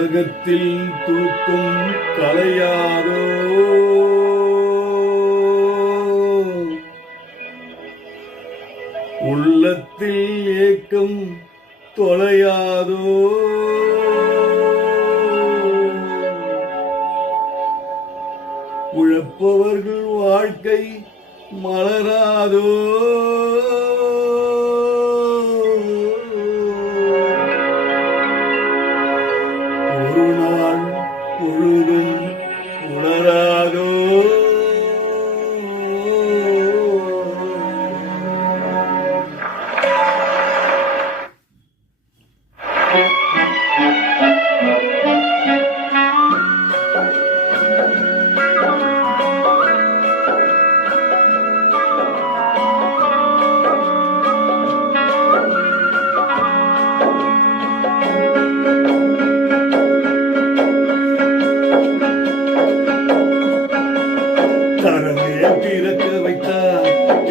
உலகத்தில் தூக்கும் கலையாதோ, உள்ளத்தில் ஏக்கம் தொலையாதோ, உழப்பவர்கள் வாழ்க்கை மலராதோ, ஒரு நாள் பொழுதும் உணராதோ, தரமே பிறக்க வைத்தார்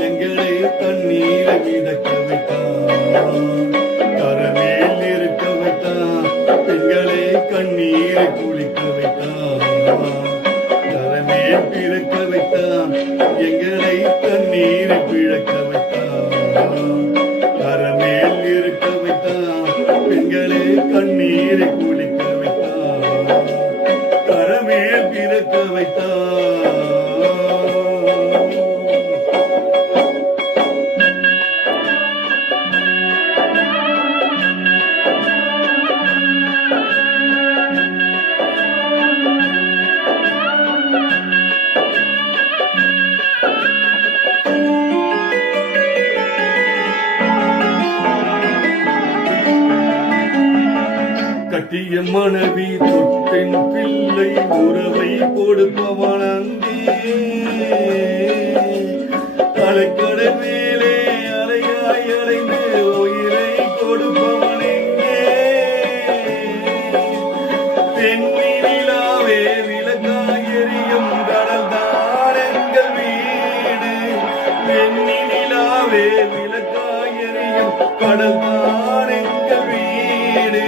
எங்களை தண்ணீரை மிதக்க வைத்தார், தரமேல் இருக்க வைத்தார் பெண்களை கண்ணீரை குளிக்க வைத்தார், தரமேல் பிறக்க வைத்தார் எங்களை தண்ணீரை பிழக்க வைத்தார், தரமேல் இருக்க வைத்தார் பெண்களை கண்ணீரை குளிக்க வைத்தார், தரமேல் பிறக்க வைத்தார். கட்டிய மனைவி தொட்டின் பிள்ளை உறவை கொடுப்பவன் அங்கே, அலைக்கடல் மேலே அலையாய் அலைந்து உயிரை கொடுப்பவன் எங்கே, தென்னிலாவே விளக்காய் எரியும் கடல் தான் எங்கள் வீடு, தென்னிலாவே விளக்காய் எரியும் கடல் தான் எங்கள் வீடு,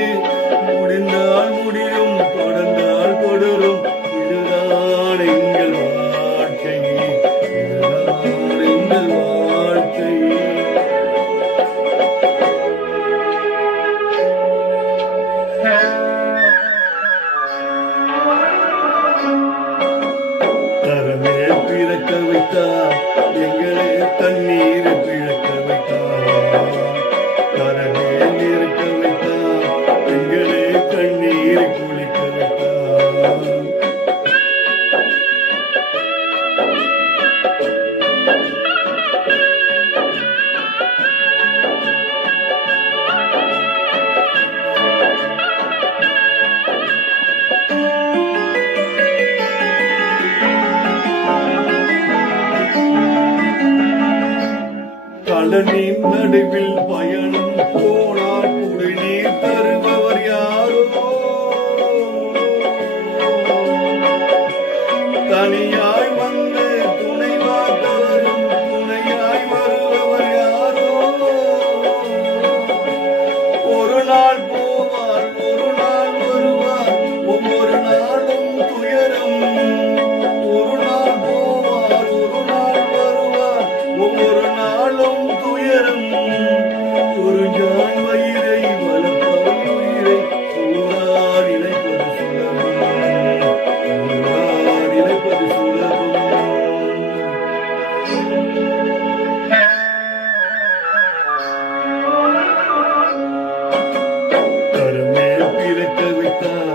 முடிந்தால் முடியும் தொடர்ந்தால் தொடரும், இதுதான் எங்கள் வாழ்க்கை, இதுதான் எங்கள் வாழ்க்கை. தரமே பிறக்க வைத்தார் எங்களை தண்ணீரை பிழக்க வைத்தார், தரமே இருக்க வைத்தார் எங்களை கண்ணீரை குளிக்க வைத்தார். கடலின் நடுவில் பயணம் போனால் குடிநீர் தருபவர் யாரோ, தனியாய் வந்து துணைவாக வரும் துணையாய் வருபவர் யாரோ, ஒரு நாள் போவார் ஒரு நாள் வருவார் ஒவ்வொரு நாளும் துயரம், ஒரு நாள் போவார் ஒரு நாள் வருவார் ஒவ்வொரு நாளும் துயரம், ஒரு ஜான் வயிறை வளர்ப்பவன் உயிரை சூழார் இழைப்பது சுலபம், சூழார் இழைப்பது சுலபம். தரமே பிறக்க வைத்தார்